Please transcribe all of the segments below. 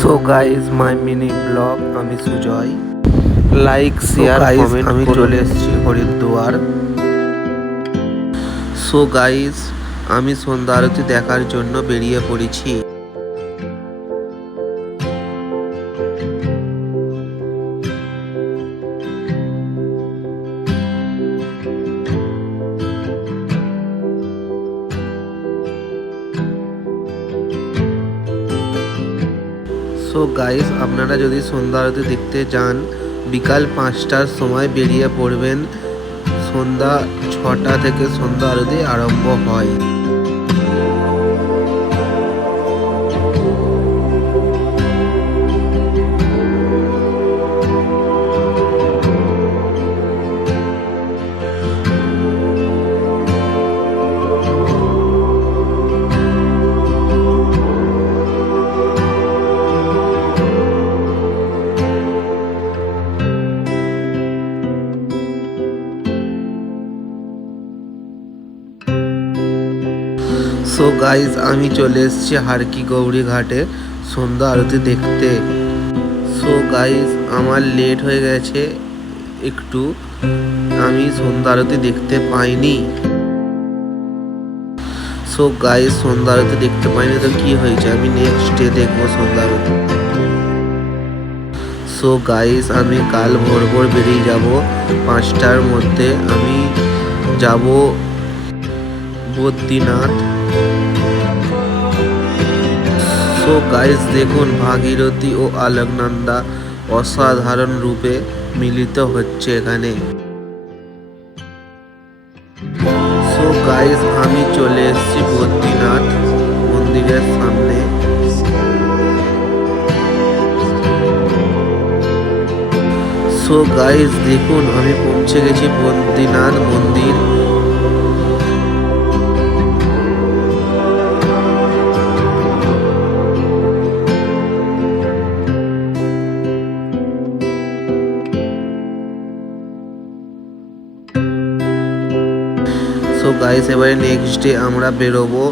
So guys my mini blog, আমি Sujoy. Like share comment. আমি চলে এসেছি হরিদ্বার। সো গাইজ আমি সন্ধ্যা আরতি দেখার জন্য বেরিয়ে পড়েছি। সো গাইস, আপনারা যদি সন্ধ্যা আরতি দেখতে যান বিকাল 5টার সময় বেরিয়ে পড়বেন। সন্ধ্যা 6টা থেকে সন্ধ্যা আরতি আরম্ভ হয়। সো গাইজ আমি চলে এসেছি হারকি গৌরী ঘাটে সন্ধ্যা আরতি দেখতে। সো গাইজ আমার লেট হয়ে গেছে একটু, আমি সন্ধ্যা আরতি দেখতে পাইনি। সো গাইজ সন্ধ্যা আরতি দেখতে পাইনি তো কি হয়েছে, আমি নেক্সট ডে দেখবো সন্ধ্যা আরতি। সো গাইজ আমি কাল ভোর ভোর বেরিয়ে যাব 5টার মধ্যে। আমি যাব বদ্রীনাথ। সো গাইস দেখুন ভাগীরথী ও আলোকনন্দা অসাধারণ রূপে মিলিত হচ্ছে এখানে। সো গাইস আমি চলে এসেছি বদ্রীনাথ মন্দিরের সামনে। সো গাইস দেখুন আমি পৌঁছে গেছি বদ্রীনাথ মন্দির। সো গাইস এবারে নেক্সট ডে আমরা বেরোবো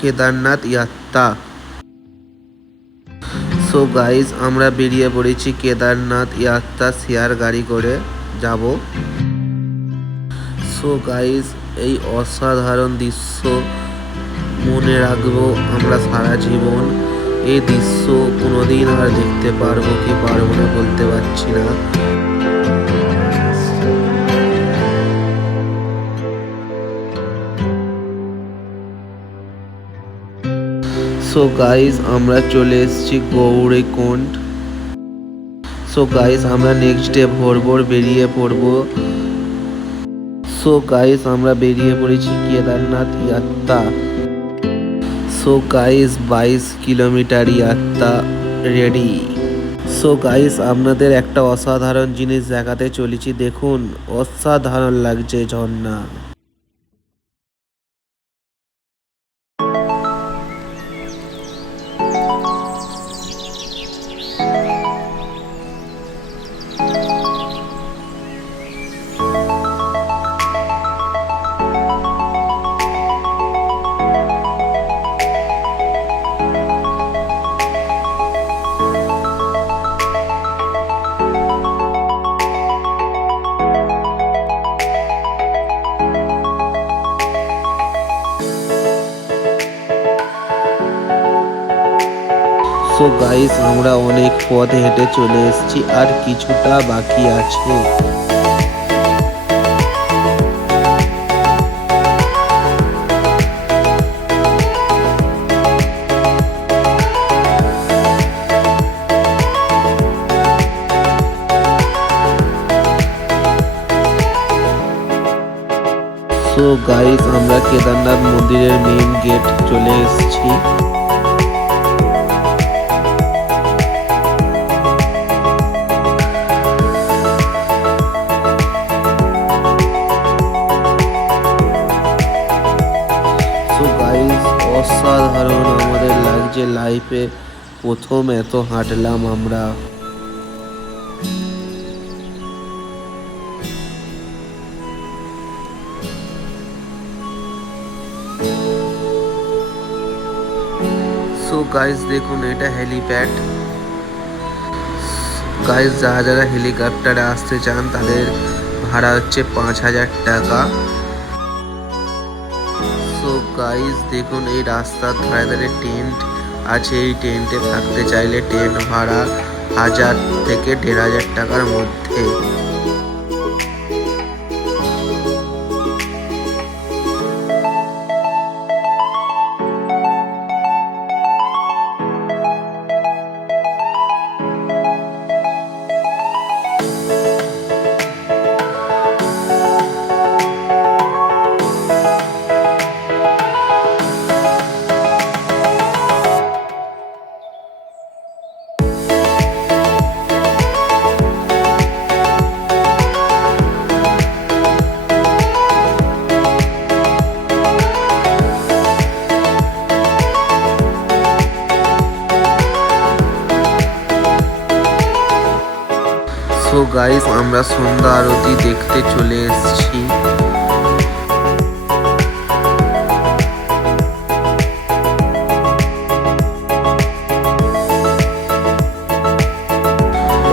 কেদারনাথ যাত্রা। সো গাইস আমরা বেরিয়ে পড়েছি কেদারনাথ যাত্রা, শেয়ার গাড়ি করে যাব। সো গাইস এই অসাধারণ দৃশ্য মনে রাখবো আমরা সারা জীবন। এই দৃশ্য কোনোদিন আর দেখতে পারবো কি পারবো না বলতে পারছি না। সো গাইস আমরা চলে এসেছি গৌরীকুণ্ড। সো গাইস আমরা নেক্সট ডে ভোর ভোর বেরিয়ে পড়বো। সো গাইস আমরা বেরিয়ে পড়েছি কেদারনাথ যাত্রা। সো গাইস 22 কিলোমিটার যাত্রা রেডি। সো গাইস আপনাদের একটা অসাধারণ জিনিস দেখাতে চলেছি, দেখুন অসাধারণ লাগছে ঝর্ণা। সো গাইস আমরা অনেক পথ হেঁটে চলে এসেছি, আর কিছুটা বাকি আছে। সো গাইস আমরা কেদারনাথ মন্দিরের মেইন গেট চলে এসেছি। অসাধারণ আমাদের লাগছে, লাইফে প্রথম এত হাঁটলাম আমরা। সো গাইস দেখুন এটা হেলিপ্যাড। গাইস যারা যারা হেলিকপ্টারে আসতে চান তাদের ভাড়া হচ্ছে 5,000 টাকা। সো গাইস দেখুন এই রাস্তার ধারে ধারে টেন্ট আছে। এই টেন্টে থাকতে চাইলে টেন্ট ভাড়া 1,000 থেকে 1,500 টাকার মধ্যে। সো গাইস আমরা সন্ধ্যা আরতি দেখতে চলে এসেছি।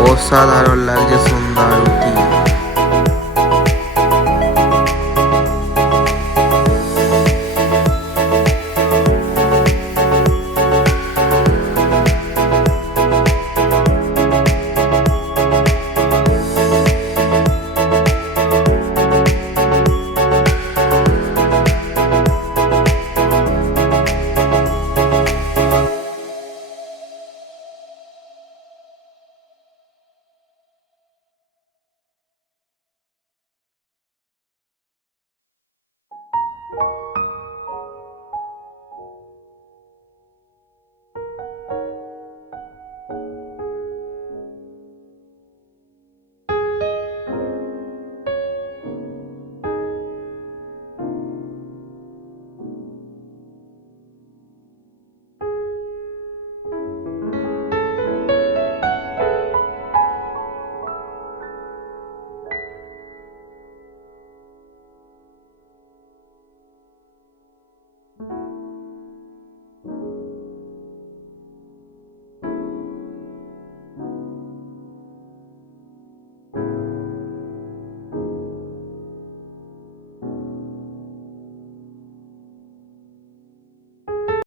অসাধারণ লাগছে সন্ধ্যা আরতি।